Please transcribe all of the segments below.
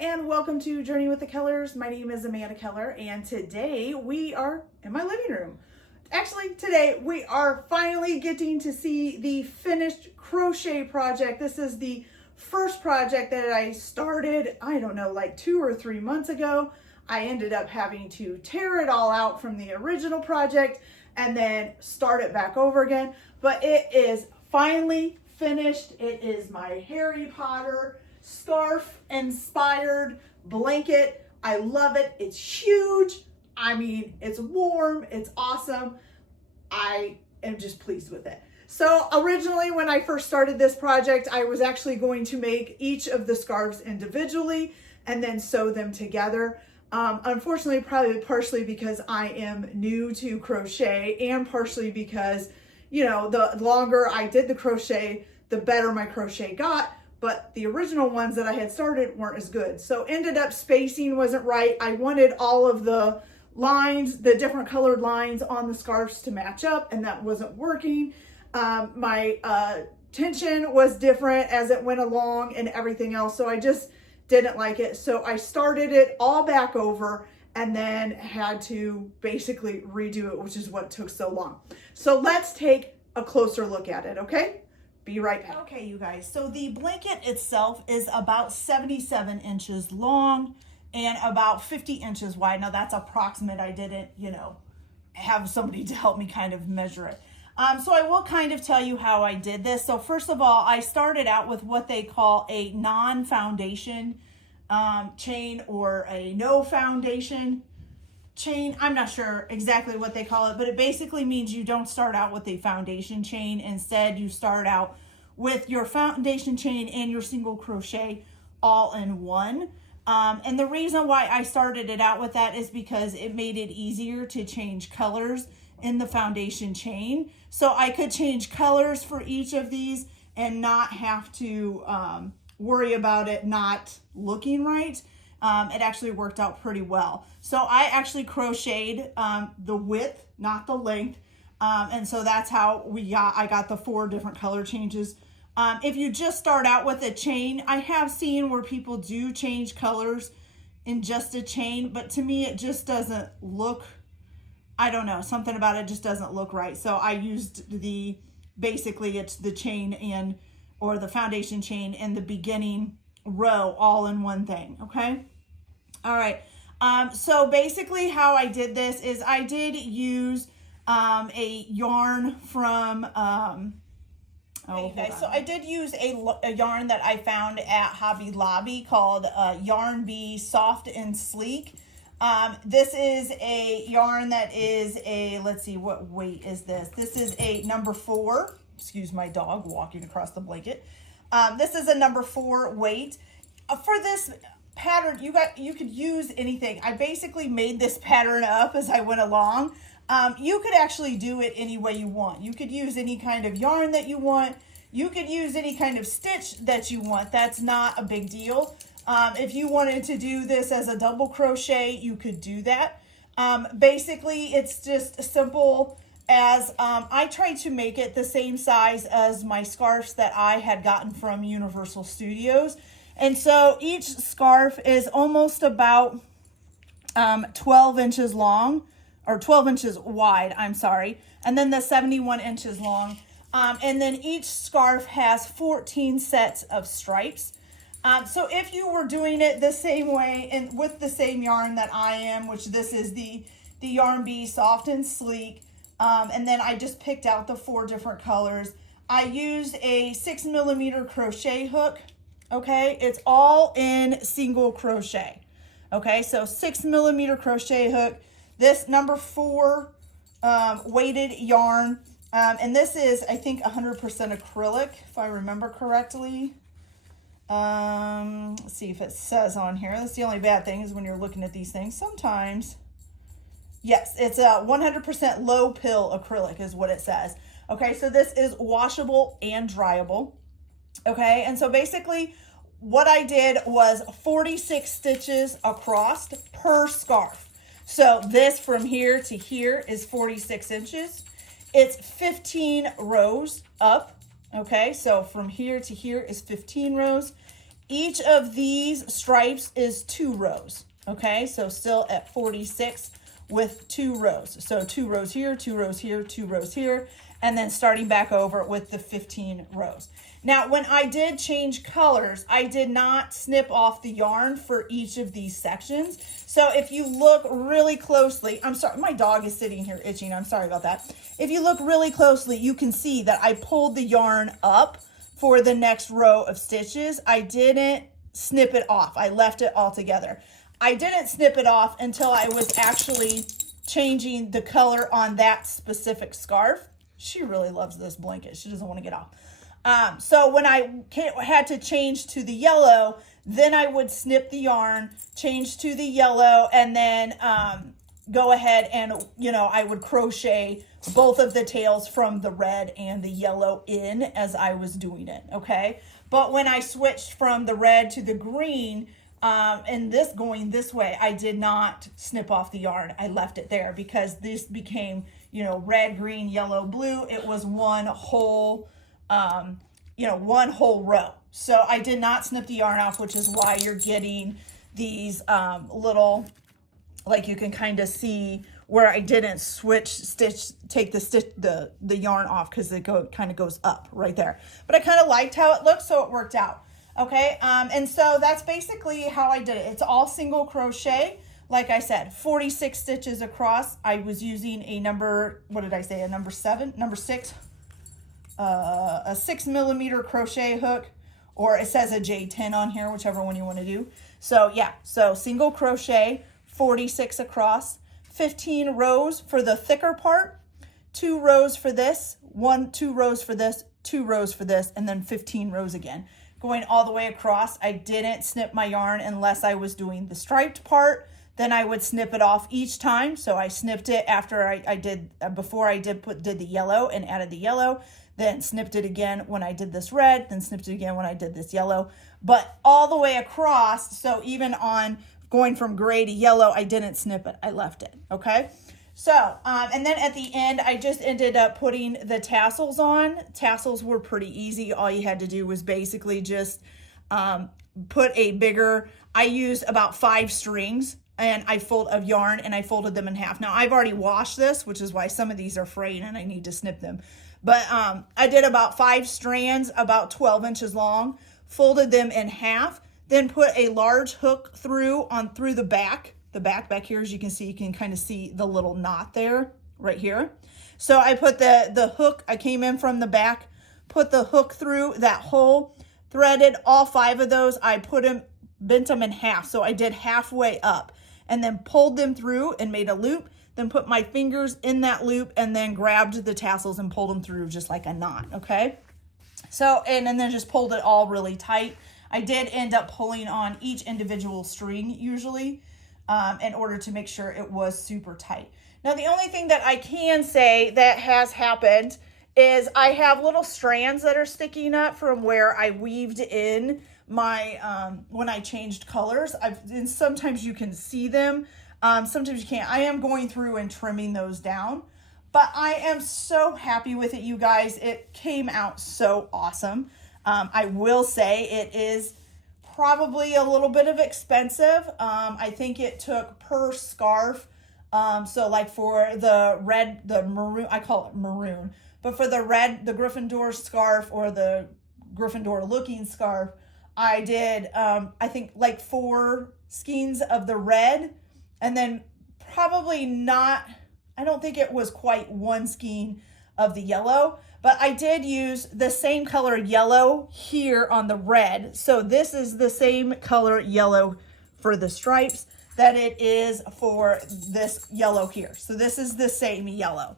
and welcome to Journey with the Kellers. My name is Amanda Keller and today we are in my living room. Actually, today we are finally getting to see the finished crochet project. This is the first project that I started, I don't know, like 2 or 3 months ago. I ended up having to tear it all out from the original project and then start it back over again. But it is finally finished. It is my Harry Potter scarf inspired blanket. I love it. It's huge. I mean, it's warm. It's awesome. I am just pleased with it. So originally when I first started this project, I was actually going to make each of the scarves individually and then sew them together. Unfortunately, probably partially because I am new to crochet and partially because, you know, the longer I did the crochet, the better my crochet got. But the original ones that I had started weren't as good. So ended up spacing wasn't right. I wanted all of the lines, the different colored lines on the scarves to match up, and that wasn't working. My tension was different as it went along and everything else. So I just didn't like it. So I started it all back over and then had to basically redo it, which is what took so long. So let's take a closer look at it, okay? Be right back. Okay, you guys, so the blanket itself is about 77 inches long and about 50 inches wide. Now that's approximate. I didn't, have somebody to help me kind of measure it. So I will kind of tell you how I did this. So first of all, I started out with what they call a non-foundation chain or a no foundation chain. I'm not sure exactly what they call it, but it basically means you don't start out with a foundation chain. Instead, you start out with your foundation chain and your single crochet all in one. And the reason why I started it out with that is because it made it easier to change colors in the foundation chain. So I could change colors for each of these and not have to worry about it not looking right. It actually worked out pretty well. So I actually crocheted the width, not the length. And so that's how I got the 4 different color changes. If you just start out with a chain, I have seen where people do change colors in just a chain, but to me, it just doesn't look, I don't know, something about it just doesn't look right. So I used basically it's the chain or the foundation chain in the beginning row all in one thing. Okay. All right. So basically how I did this is I did use a yarn from so I did use a yarn that I found at Hobby Lobby called Yarn Bee Soft and Sleek. This is a yarn that is let's see, what weight is this? This is a number 4. Excuse my dog walking across the blanket. This is a number 4 weight. For this pattern, you could use anything. I basically made this pattern up as I went along. You could actually do it any way you want. You could use any kind of yarn that you want. You could use any kind of stitch that you want. That's not a big deal. If you wanted to do this as a double crochet, you could do that. Basically, it's just simple as I tried to make it the same size as my scarves that I had gotten from Universal Studios. And so each scarf is almost about 12 inches long, or 12 inches wide, I'm sorry. And then the 71 inches long. And then each scarf has 14 sets of stripes. So if you were doing it the same way and with the same yarn that I am, which this is the Yarn Bee Soft and Sleek, and then I just picked out the 4 different colors. I used a 6mm crochet hook. Okay, it's all in single crochet. Okay, so 6mm crochet hook. This number 4 weighted yarn, and this is, I think, 100% acrylic, if I remember correctly. Let's see if it says on here. That's the only bad thing is when you're looking at these things. Sometimes, yes, it's a 100% low pill acrylic is what it says. Okay, so this is washable and dryable. Okay, and so basically what I did was 46 stitches across per scarf. So this from here to here is 46 inches. It's 15 rows up. Okay, so from here to here is 15 rows. Each of these stripes is 2 rows. Okay, so still at 46 with 2 rows. So 2 rows here, 2 rows here, 2 rows here, and then starting back over with the 15 rows. Now, when I did change colors, I did not snip off the yarn for each of these sections. So if you look really closely, I'm sorry, my dog is sitting here itching. I'm sorry about that. If you look really closely, you can see that I pulled the yarn up for the next row of stitches. I didn't snip it off. I left it all together. I didn't snip it off until I was actually changing the color on that specific scarf. She really loves this blanket. She doesn't want to get off. So when I had to change to the yellow, then I would snip the yarn, change to the yellow, and then go ahead and, you know, I would crochet both of the tails from the red and the yellow in as I was doing it, okay? But when I switched from the red to the green, and this going this way, I did not snip off the yarn. I left it there because this became, you know, red, green, yellow, blue. It was one whole, you know, one whole row. So I did not snip the yarn off, which is why you're getting these little, like you can kind of see where I didn't take the yarn off because it kind of goes up right there. But I kind of liked how it looked, so it worked out. Okay, and so that's basically how I did it. It's all single crochet. Like I said, 46 stitches across. I was using a number, what did I say? A number 6, a 6mm crochet hook, or it says a J10 on here, whichever one you want to do. So yeah, so single crochet, 46 across, 15 rows for the thicker part, 2 rows for this, 2 rows for this, 2 rows for this, and then 15 rows again. Going all the way across. I didn't snip my yarn unless I was doing the striped part. Then I would snip it off each time. So I snipped it after I did, before I did the yellow and added the yellow, then snipped it again when I did this red, then snipped it again when I did this yellow. But all the way across, so even on going from gray to yellow, I didn't snip it. I left it, okay? So, and then at the end, I just ended up putting the tassels on. Tassels were pretty easy. All you had to do was basically just put a bigger, I used about 5 strings and of yarn, and I folded them in half. Now, I've already washed this, which is why some of these are frayed and I need to snip them. But I did about 5 strands, about 12 inches long, folded them in half, then put a large hook through the back. The back here, as you can see, you can kind of see the little knot there, right here. So I put the hook, I came in from the back, put the hook through that hole, threaded all 5 of those. I bent them in half. So I did halfway up and then pulled them through and made a loop, then put my fingers in that loop and then grabbed the tassels and pulled them through just like a knot, okay? So, and then just pulled it all really tight. I did end up pulling on each individual string usually, in order to make sure it was super tight. Now, the only thing that I can say that has happened is I have little strands that are sticking up from where I weaved in my, when I changed colors. And sometimes you can see them, sometimes you can't. I am going through and trimming those down, but I am so happy with it, you guys. It came out so awesome. I will say it is probably a little bit of expensive. I think it took per scarf. So like for the red, the maroon, I call it maroon, but for the red, the Gryffindor scarf or the Gryffindor looking scarf, I did, I think like 4 skeins of the red, and then probably not, I don't think it was quite 1 skein of the yellow. But I did use the same color yellow here on the red. So this is the same color yellow for the stripes that it is for this yellow here. So this is the same yellow.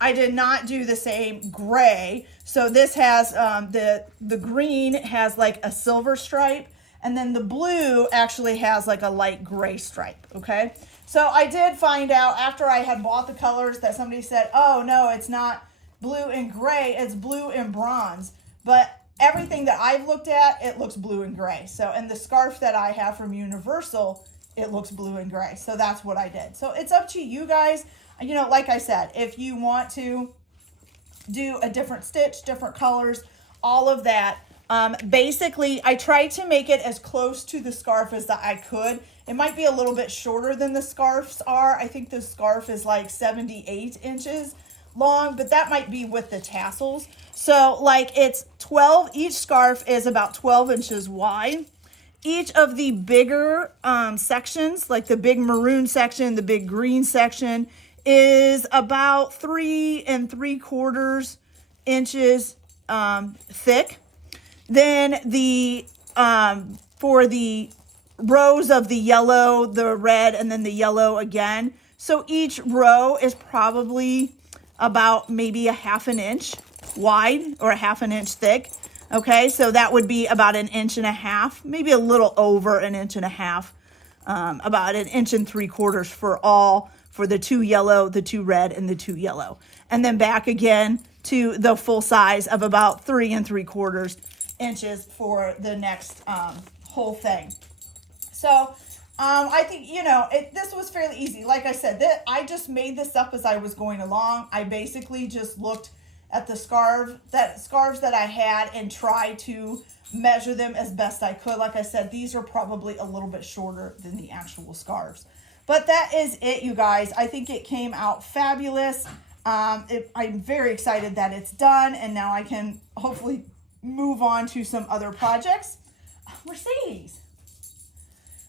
I did not do the same gray. So this has, the green has like a silver stripe, and then the blue actually has like a light gray stripe, okay? So I did find out after I had bought the colors that somebody said, oh no, it's not blue and gray, it's blue and bronze. But everything that I've looked at, it looks blue and gray. So, and the scarf that I have from Universal, it looks blue and gray. So that's what I did. So it's up to you guys. You know, like I said, if you want to do a different stitch, different colors, all of that, Basically, I tried to make it as close to the scarf as that I could. It might be a little bit shorter than the scarves are. I think the scarf is like 78 inches long, but that might be with the tassels. So like it's 12, each scarf is about 12 inches wide. Each of the bigger sections, like the big maroon section, the big green section, is about 3 3/4 inches thick. Then the for the rows of the yellow, the red, and then the yellow again. So each row is probably about maybe a 1/2 inch wide or a 1/2 inch thick. Okay, so that would be about 1.5 inches, maybe a little over 1.5 inches, about 1 3/4 inches for the 2 yellow, the 2 red, and the 2 yellow. And then back again to the full size of about 3 3/4 inches for the next whole thing. So I think, you know, this was fairly easy. Like I said, I just made this up as I was going along. I basically just looked at the scarves that I had and tried to measure them as best I could. Like I said, these are probably a little bit shorter than the actual scarves. But that is it, you guys. I think it came out fabulous. I'm very excited that it's done, and now I can hopefully move on to some other projects. Mercedes.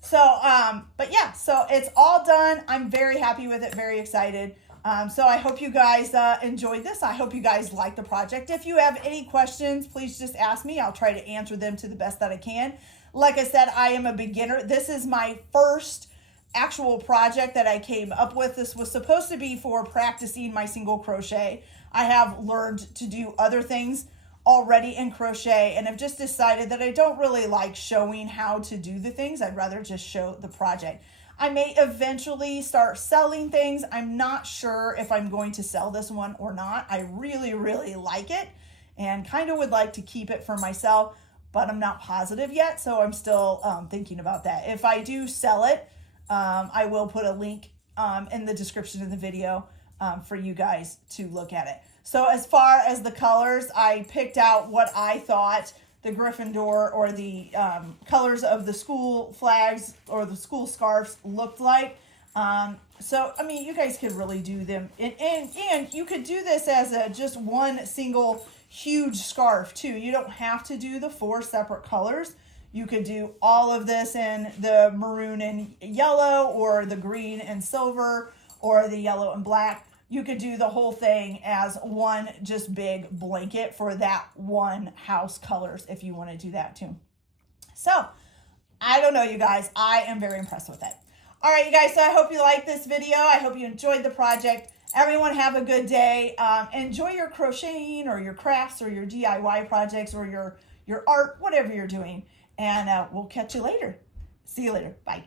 So, but yeah, so it's all done. I'm very happy with it, very excited. So I hope you guys enjoyed this. I hope you guys like the project. If you have any questions, please just ask me. I'll try to answer them to the best that I can. Like I said, I am a beginner. This is my first actual project that I came up with. This was supposed to be for practicing my single crochet. I have learned to do other things already in crochet, and I've just decided that I don't really like showing how to do the things. I'd rather just show the project. I may eventually start selling things. I'm not sure if I'm going to sell this one or not. I really, really like it and kind of would like to keep it for myself, but I'm not positive yet, so I'm still thinking about that. If I do sell it, I will put a link in the description of the video for you guys to look at it. So as far as the colors, I picked out what I thought the Gryffindor or the colors of the school flags or the school scarves looked like. So, I mean, you guys could really do them. And you could do this as just one single huge scarf too. You don't have to do the 4 separate colors. You could do all of this in the maroon and yellow, or the green and silver, or the yellow and black. You could do the whole thing as one just big blanket for that one house colors if you want to do that too. So, I don't know, you guys. I am very impressed with it. All right, you guys, so I hope you liked this video. I hope you enjoyed the project. Everyone have a good day. Enjoy your crocheting or your crafts or your DIY projects or your art, whatever you're doing. And we'll catch you later. See you later. Bye.